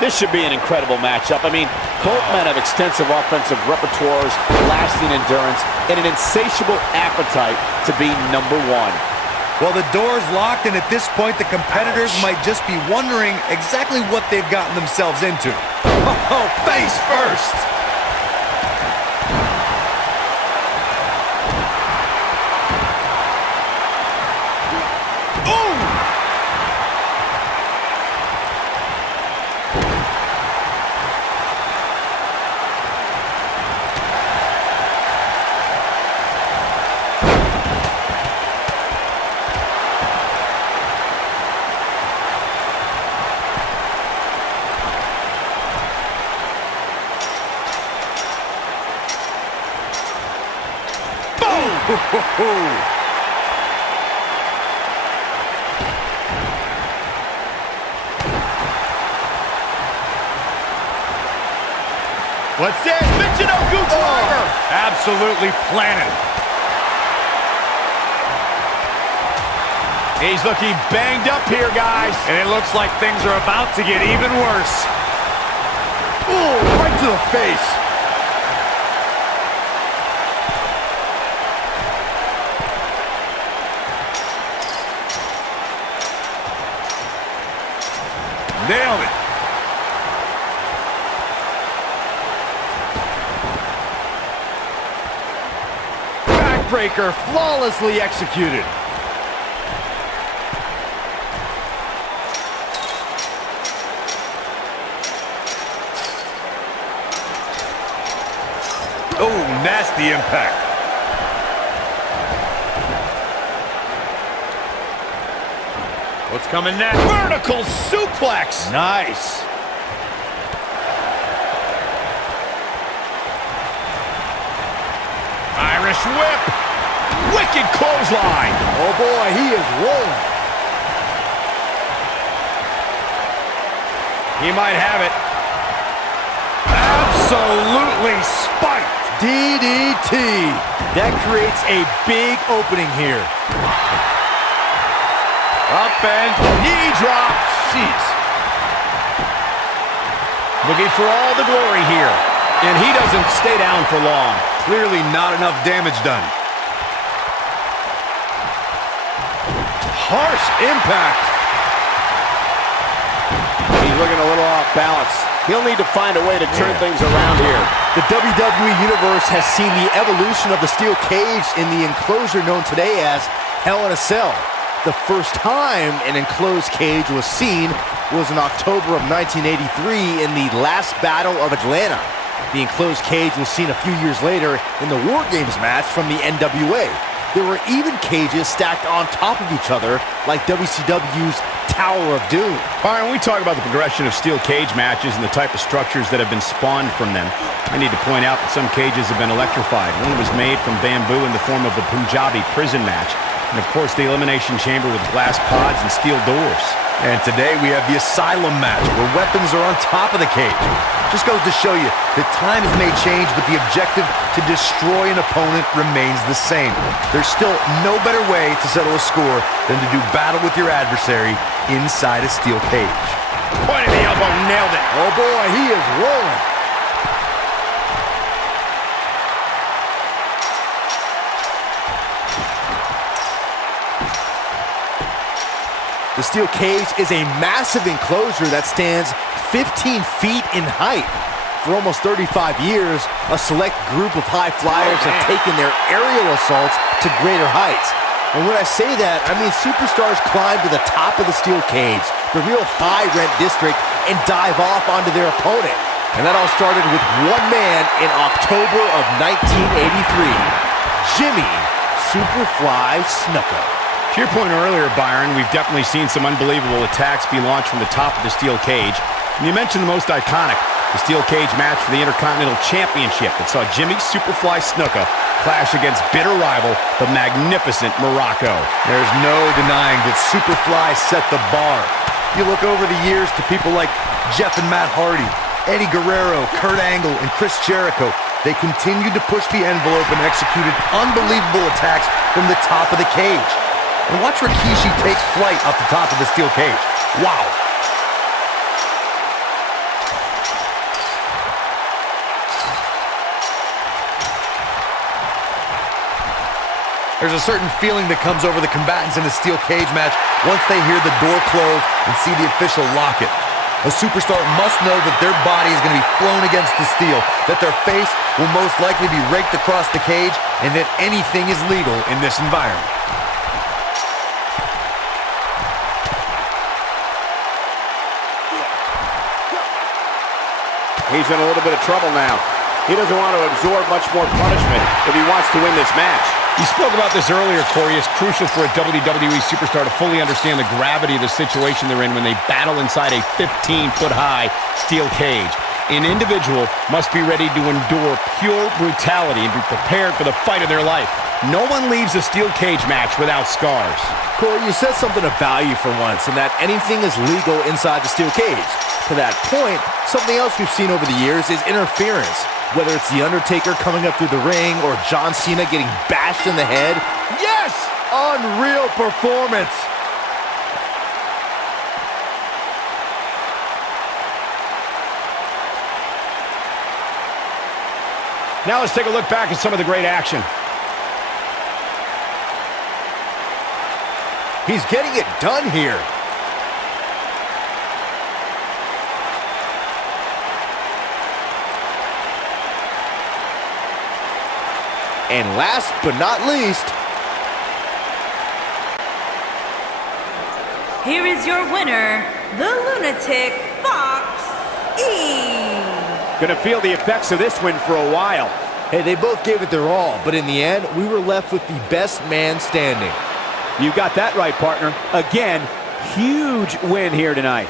This should be an incredible matchup. I mean, both men have extensive offensive repertoires, lasting endurance, and an insatiable appetite to be number one. Well, the door's locked, and at this point, the competitors might just be wondering exactly what they've gotten themselves into. Oh, face first! What's this? Michinoku driver! Absolutely planted. He's looking banged up here, guys. And it looks like things are about to get even worse. Ooh, right to the face. Nailed it. Backbreaker flawlessly executed. Oh, nasty impact. What's coming next? Vertical suplex. Nice. Irish whip. Wicked clothesline. Oh boy, he is rolling. He might have it. Absolutely spiked. DDT. That creates a big opening here. Up and knee drop. Jeez. Looking for all the glory here. And he doesn't stay down for long. Clearly not enough damage done. Harsh impact. He's looking a little off balance. He'll need to find a way to turn things around here. The WWE Universe has seen the evolution of the steel cage in the enclosure known today as Hell in a Cell. The first time an enclosed cage was seen was in October of 1983 in the last Battle of Atlanta. The enclosed cage was seen a few years later in the War Games match from the NWA. There were even cages stacked on top of each other like WCW's Tower of Doom. Byron, we talk about the progression of steel cage matches and the type of structures that have been spawned from them. I need to point out that some cages have been electrified. One was made from bamboo in the form of a Punjabi prison match. And of course, the Elimination Chamber with glass pods and steel doors. And today we have the Asylum match, where weapons are on top of the cage. Just goes to show you that times may change, but the objective to destroy an opponent remains the same. There's still no better way to settle a score than to do battle with your adversary inside a steel cage. Point of the elbow, nailed it. Oh boy, he is rolling. The steel cage is a massive enclosure that stands 15 feet in height. For almost 35 years, a select group of high flyers have taken their aerial assaults to greater heights. And when I say that, I mean superstars climb to the top of the steel cage, the real high-rent district, and dive off onto their opponent. And that all started with one man in October of 1983, Jimmy Superfly Snuka. To your point earlier, Byron, we've definitely seen some unbelievable attacks be launched from the top of the steel cage. And you mentioned the most iconic, the steel cage match for the Intercontinental Championship that saw Jimmy Superfly Snuka clash against bitter rival, the magnificent Morocco. There's no denying that Superfly set the bar. You look over the years to people like Jeff and Matt Hardy, Eddie Guerrero, Kurt Angle, and Chris Jericho. They continued to push the envelope and executed unbelievable attacks from the top of the cage. And watch Rikishi take flight off the top of the steel cage. Wow. There's a certain feeling that comes over the combatants in a steel cage match once they hear the door close and see the official lock it. A superstar must know that their body is going to be flown against the steel, that their face will most likely be raked across the cage, and that anything is legal in this environment. He's in a little bit of trouble now. He doesn't want to absorb much more punishment if he wants to win this match. You spoke about this earlier, Corey. It's crucial for a WWE superstar to fully understand the gravity of the situation they're in when they battle inside a 15-foot-high steel cage. An individual must be ready to endure pure brutality and be prepared for the fight of their life. No one leaves a steel cage match without scars. Corey, you said something of value for once, and that anything is legal inside the steel cage. To that point, something else we've seen over the years is interference. Whether it's The Undertaker coming up through the ring or John Cena getting bashed in the head. Yes! Unreal performance. Now let's take a look back at some of the great action. He's getting it done here. And last but not least, here is your winner, the Lunatic Foxy. Gonna feel the effects of this win for a while. hey, they both gave it their all, but in the end, we were left with the best man standing. You got that right, partner. Again, huge win here tonight.